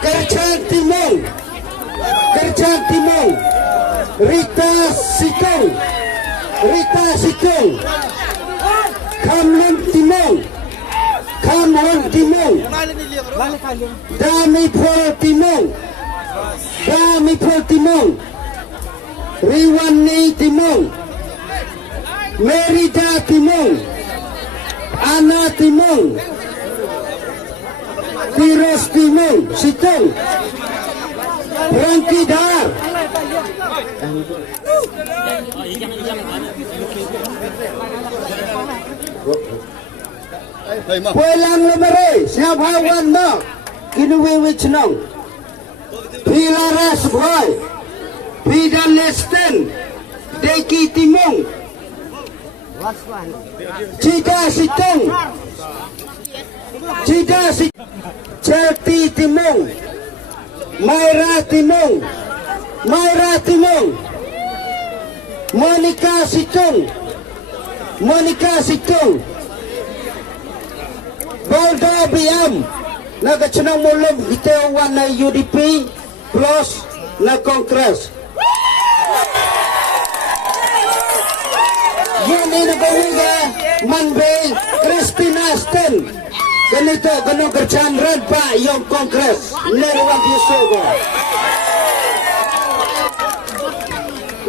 Kerjaan Timur, Rita Situng, Kamlun Timur, Damipol Timur, Riwani Timur, Merida Timur, Ana Timur, Tiros Timur, Situng, Rangkidar, Pulang Lemare, Siapawan Mak, Kinuwi Chenong, Pilaras Boy, Pidan Lesten, Deki Timung, Cida Situng, Celti Timung, Maira Timung, Monica Situng, Bolda Biam, Nagachanang Mulum, Itewan na UDP, plus na Congress. Yan ay nagawiga, Manbay, Christina Aston. Ganong kerjaan red pa yung Congress. Nerwag Yusogo.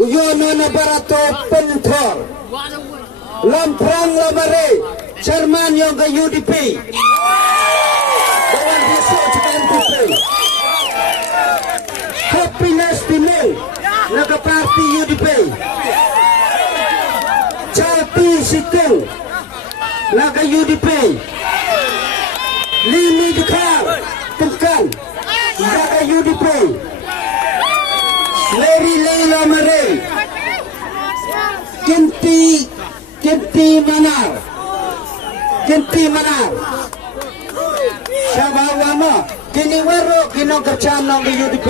Yun na barato pentor. Lamprang Lamare, Chairman yung ka UDP. Gawang Yusogo sa NPP. Happiness Timur, naka-party UDP. Celti Situng, naka-UDP. Lini Dekar, Tekan, naka UDP. Mary Leila Mare, Kinti Manar, Sabawa mo, kiniwaro, kinongkerjaan ng UDP.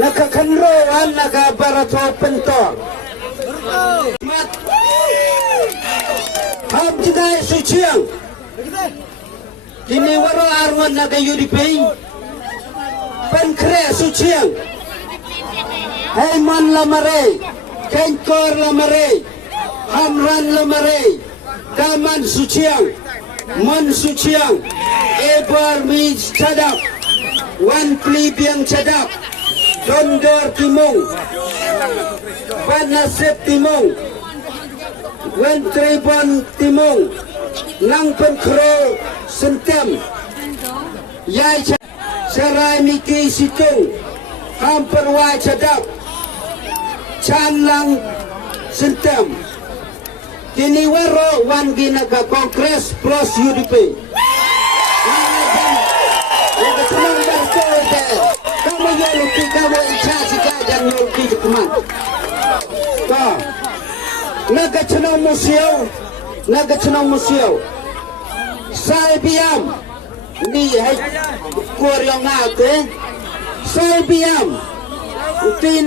Nakakanroan, nakabarato pentor. Hamjidai Suciang, kiniwaro arwan naga UDP. Penkre Suciang, Haiman Lamare, Kenkor Lamare, Hamran Lamare, Daman Suciang, Mon Suciang, Ebar Mi Cadak, Wan Plibiang Cadak, Dondor Timung, Panasep Timung, Wan Tribon Timung, Nang Penkro Sentem, Yai Sarai Miki Situng, Hamperwai Cadak, Chanlang Sentem, Kiniwaro Wan Ginaga Kongres plus UDP. Kamu yang lupi kamu incasi kajian lupi teman. Nagachanong museo, Sai Biam, ni hai koryong ate, Sai Biam, utin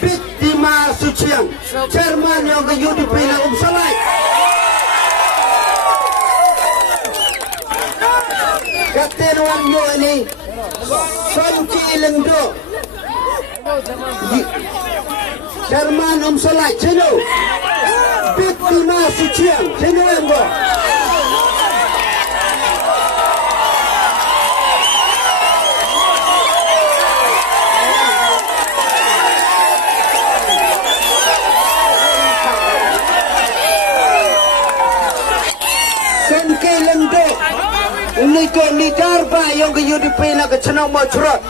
Biktima Suciang, Chairman yang ke UDP na Salai. Kateruan yo ini, Sonki Lengdo, Chairman Salai, Cino, Biktima Suciang, Cino Lengdo. Uniko ni darba yang ke UDP na ke Chenong mau curot.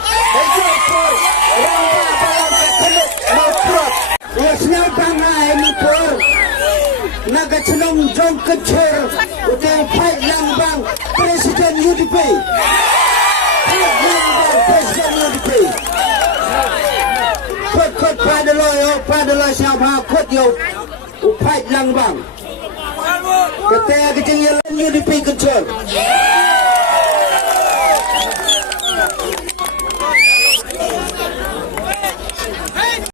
Mau curot. Yasnya bangga ini por. Na ke Chenong jom kecil. Udah fight yang bang Presiden UDP. Presiden UDP. Kot pada lo siapa kot yo. Fight yang bang. Ketika kecil UDP kecil.